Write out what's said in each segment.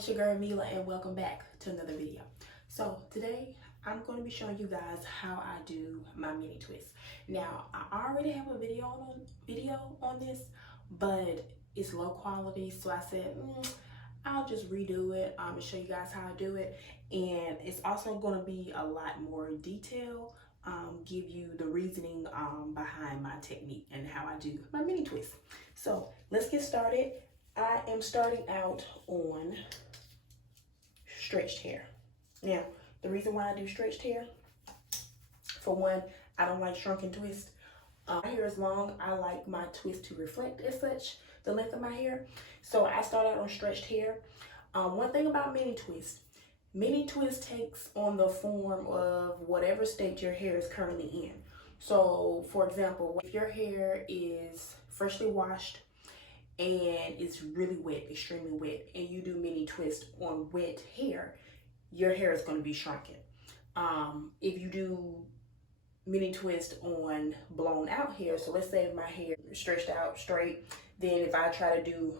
it's your girl Mila and welcome back to another video. So today I'm going to be showing you guys how I do my mini twist. Now I already have a video on this, but it's low quality, so I said I'll just redo it and show you guys how I do it. And it's also going to be a lot more detail, give you the reasoning behind my technique and how I do my mini twist. So let's get started. I am starting out on stretched hair. Now, the reason why I do stretched hair, for one, I don't like shrunken twist. My hair is long. I like my twist to reflect as such the length of my hair. So I start out on stretched hair. One thing about mini twist takes on the form of whatever state your hair is currently in. So for example, if your hair is freshly washed and it's really wet, extremely wet, and you do mini twist on wet hair, your hair is going to be shrunken. If you do mini twist on blown out hair, so let's say my hair is stretched out straight, then if I try to do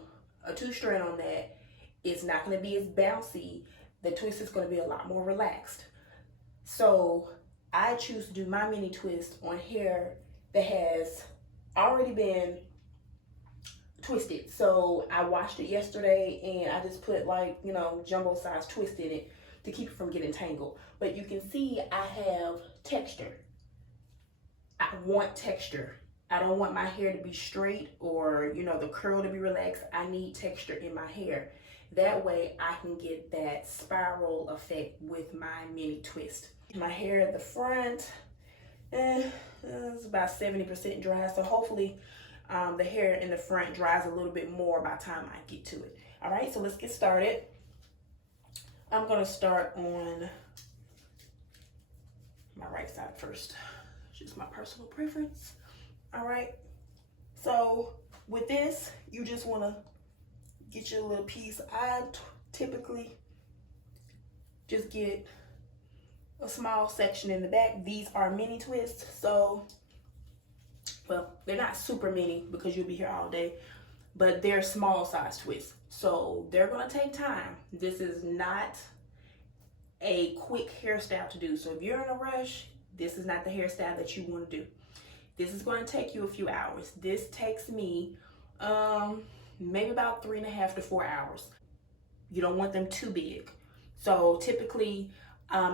a 2-strand on that, it's not going to be as bouncy. The twist is going to be a lot more relaxed. So I choose to do my mini twist on hair that has already been twisted. So I washed it yesterday and I just put jumbo size twist in it to keep it from getting tangled. But you can see I have texture. I want texture. I don't want my hair to be straight or the curl to be relaxed. I need texture in my hair. That way I can get that spiral effect with my mini twist. My hair at the front, it's about 70% dry, so hopefully the hair in the front dries a little bit more by the time I get to it. All right, so let's get started. I'm gonna start on my right side first. Just my personal preference. All right, so with this, you just wanna get your little piece. I typically just get a small section in the back. These are mini twists, so well, they're not super mini because you'll be here all day, but they're small size twists. So they're gonna take time. This is not a quick hairstyle to do. So if you're in a rush, this is not the hairstyle that you wanna do. This is gonna take you a few hours. This takes me maybe about 3.5 to 4 hours. You don't want them too big. So typically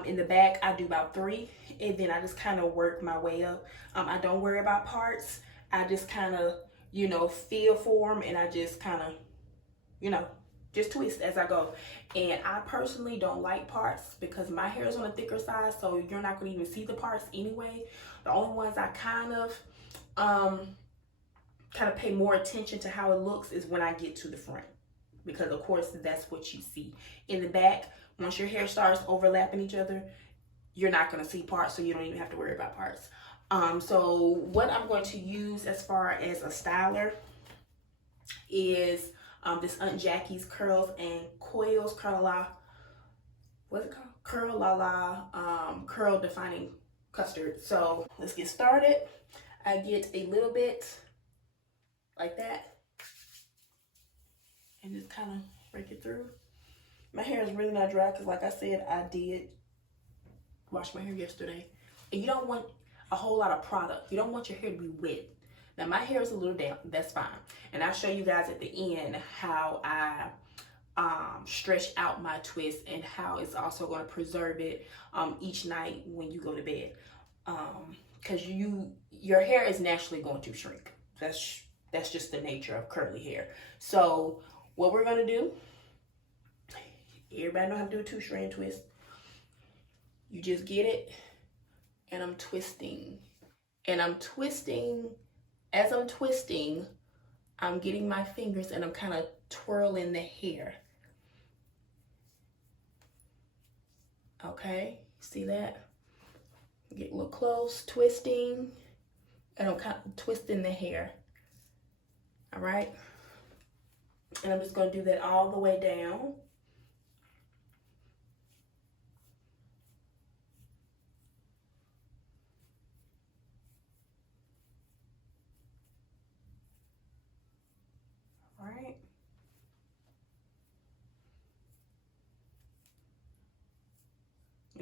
in the back, I do about 3, and then I just kind of work my way up. I don't worry about parts. I just kind of, feel for them, and I just kind of, just twist as I go. And I personally don't like parts because my hair is on a thicker side, so you're not going to even see the parts anyway. The only ones I kind of pay more attention to how it looks is when I get to the front, because of course that's what you see. In the back, once your hair starts overlapping each other, you're not going to see parts, so you don't even have to worry about parts. So what I'm going to use as far as a styler is this Aunt Jackie's Curls and Coils Curl La, what's it called? Curl La La Curl Defining Custard. So let's get started. I get a little bit like that and just kind of break it through. My hair is really not dry because, like I said, I did wash my hair yesterday. And you don't want a whole lot of product. You don't want your hair to be wet. Now, my hair is a little damp. That's fine. And I'll show you guys at the end how I stretch out my twist and how it's also going to preserve it each night when you go to bed. Because your hair is naturally going to shrink. That's just the nature of curly hair. So what we're going to do, everybody know how to do a 2-strand twist. You just get it, and I'm twisting. And I'm twisting. As I'm twisting, I'm getting my fingers and I'm kind of twirling the hair. Okay, see that? Get a little close, twisting, and I'm kind of twisting the hair. All right, and I'm just going to do that all the way down. All right.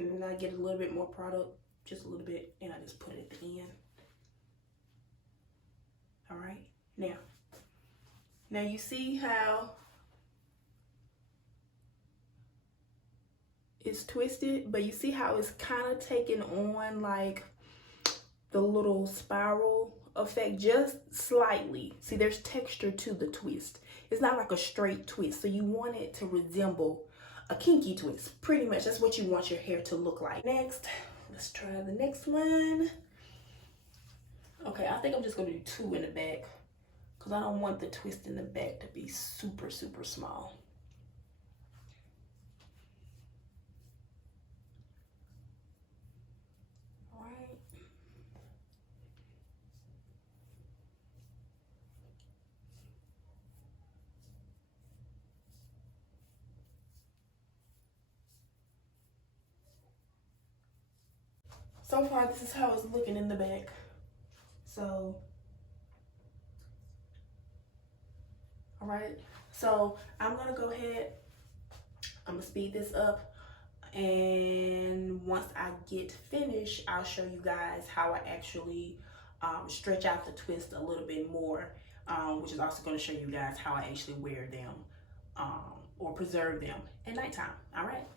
And then I get a little bit more product, just a little bit, and I just put it at the end. All right, now you see how it's twisted, but you see how it's kind of taking on like the little spiral effect just slightly. See, there's texture to the twist. It's not like a straight twist, so you want it to resemble a kinky twist. Pretty much, that's what you want your hair to look like. Next, let's try the next one. Okay, I think I'm just gonna do 2 in the back because I don't want the twist in the back to be super, super small. All right. So far, this is how it's looking in the back. So, all right. So I'm gonna go ahead. I'm gonna speed this up, and once I get finished, I'll show you guys how I actually stretch out the twist a little bit more, which is also gonna show you guys how I actually wear them or preserve them at nighttime. All right.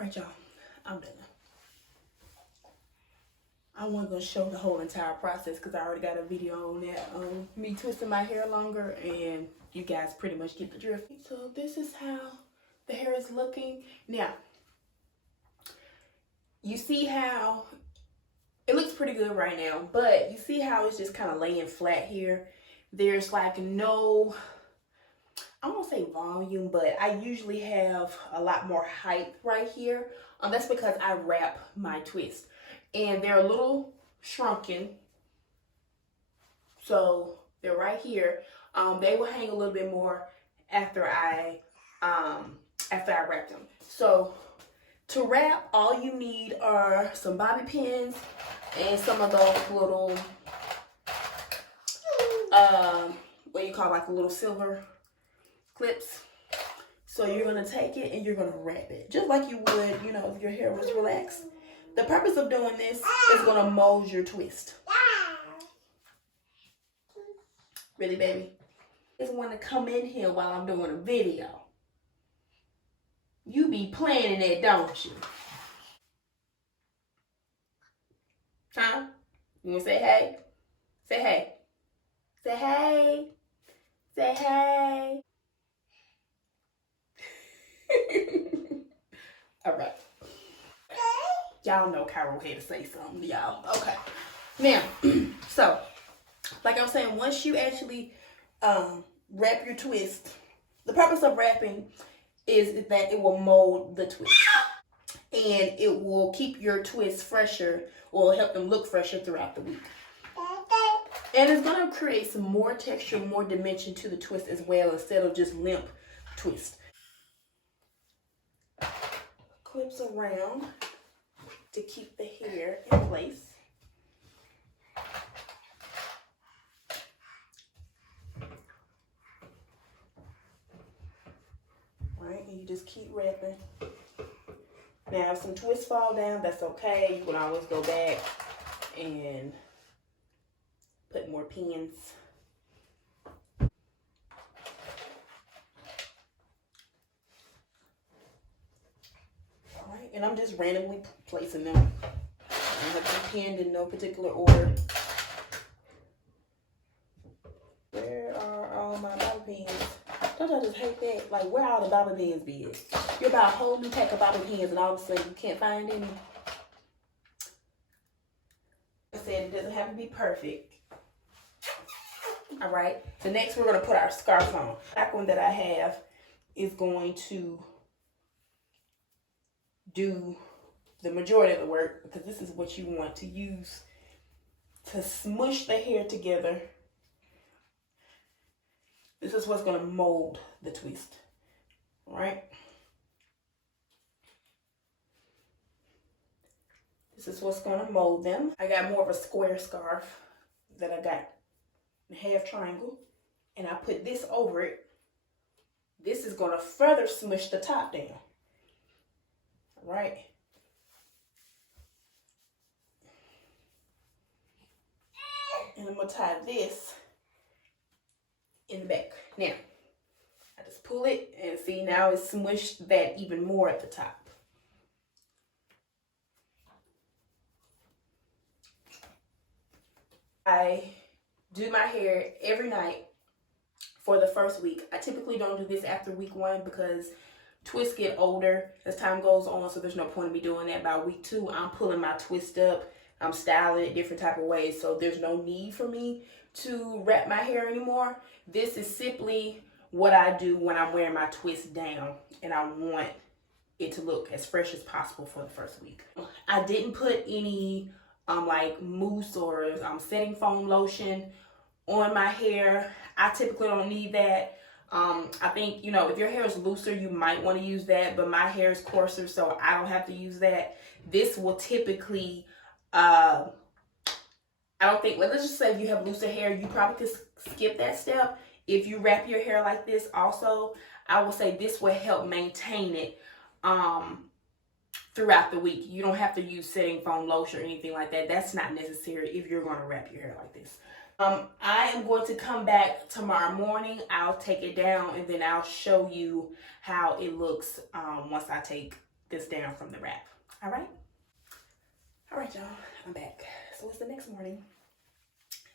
right, y'all, I'm done. I wasn't gonna show the whole entire process because I already got a video on that, me twisting my hair longer, and you guys pretty much get the drift. So this is how the hair is looking. Now, you see how it looks pretty good right now, but you see how it's just kind of laying flat here. There's like no, I won't say volume, but I usually have a lot more height right here. That's because I wrap my twist, and they're a little shrunken, so they're right here. They will hang a little bit more after I wrap them. So to wrap, all you need are some bobby pins and some of those little what you call like a little silver clips. So you're gonna take it and you're gonna wrap it just like you would, you know, if your hair was relaxed. The purpose of doing this is gonna mold your twist. Really, baby? It's want to come in here while I'm doing a video. You be planning that, don't you? Huh? You wanna say hey? Say hey. Say hey. Say hey. All right. Y'all know Carol had to say something, y'all. Okay. Now, so, like I was saying, once you actually wrap your twist, the purpose of wrapping is that it will mold the twist. And it will keep your twists fresher, or help them look fresher throughout the week. And it's going to create some more texture, more dimension to the twist as well, instead of just limp twist. Clips around to keep the hair in place. Right, and you just keep wrapping. Now, if some twists fall down, that's okay. You can always go back and put more pins. All right, and I'm just randomly placing them. I have them pinned in no particular order. Where are all my bobby pins? Don't I just hate that? Like, where all the bobby pins be? You're about a whole new pack of bobby pins and all of a sudden you can't find any. I said it doesn't have to be perfect. All right, so next we're gonna put our scarf on. The back one that I have is going to do the majority of the work, because this is what you want to use to smush the hair together. This is what's gonna mold the twist, all right? This is what's gonna mold them. I got more of a square scarf that I got in a half triangle, and I put this over it. This is gonna further smush the top down, all right? And I'm gonna tie this in the back. Now, I just pull it and see, now it's smushed that even more at the top. I do my hair every night for the first week. I typically don't do this after week 1 because twists get older as time goes on, so there's no point in me doing that. By week 2, I'm pulling my twist up. I'm styling it different type of ways, so there's no need for me to wrap my hair anymore. This is simply what I do when I'm wearing my twist down and I want it to look as fresh as possible for the first week. I didn't put any like mousse or setting foam lotion on my hair. I typically don't need that. I think, you know, if your hair is looser, you might want to use that, but my hair is coarser, so I don't have to use that. This will typically, I don't think, let's just say if you have looser hair, you probably could skip that step. If you wrap your hair like this also, I will say this will help maintain it throughout the week. You don't have to use setting foam lotion or anything like that. That's not necessary if you're going to wrap your hair like this. I am going to come back tomorrow morning. I'll take it down and then I'll show you how it looks once I take this down from the wrap. All right? All right, y'all, I'm back. So it's the next morning.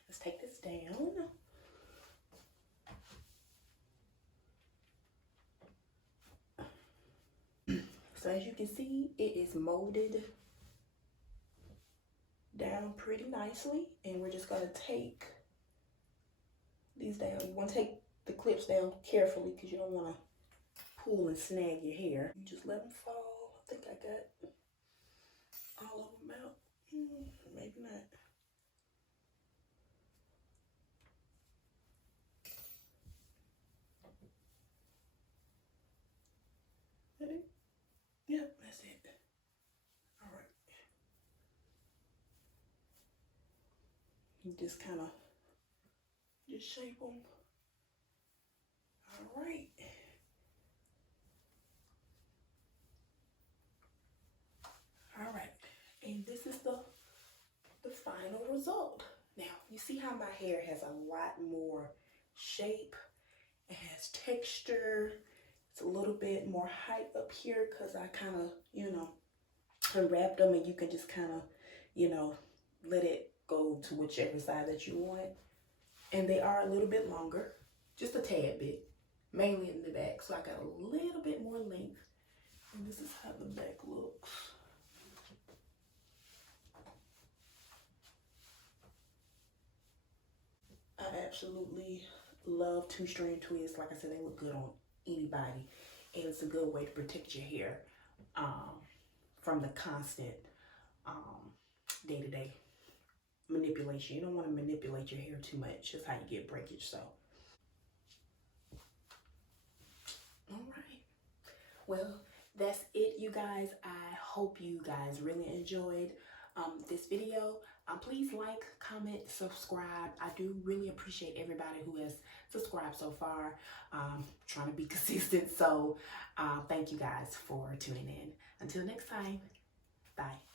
Let's take this down. So as you can see, it is molded down pretty nicely. And we're just gonna take these down. You wanna take the clips down carefully because you don't wanna pull and snag your hair. You just let them fall. I think I got all of them out. Maybe not. Yep, that's it. All right. You just kind of just shape them. All right. All right. And this is the final result. Now, you see how my hair has a lot more shape. It has texture. It's a little bit more height up here because I kind of, unwrapped them, and you can just kind of, let it go to whichever side that you want. And they are a little bit longer, just a tad bit, mainly in the back. So I got a little bit more length. And this is how the back looks. I absolutely love two-strand twists. Like I said, they look good on anybody. And it's a good way to protect your hair from the constant day-to-day manipulation. You don't want to manipulate your hair too much. That's how you get breakage. So, all right. Well, that's it, you guys. I hope you guys really enjoyed this video. Please like, comment, subscribe. I do really appreciate everybody who has subscribed so far. Trying to be consistent. So thank you guys for tuning in. Until next time, bye.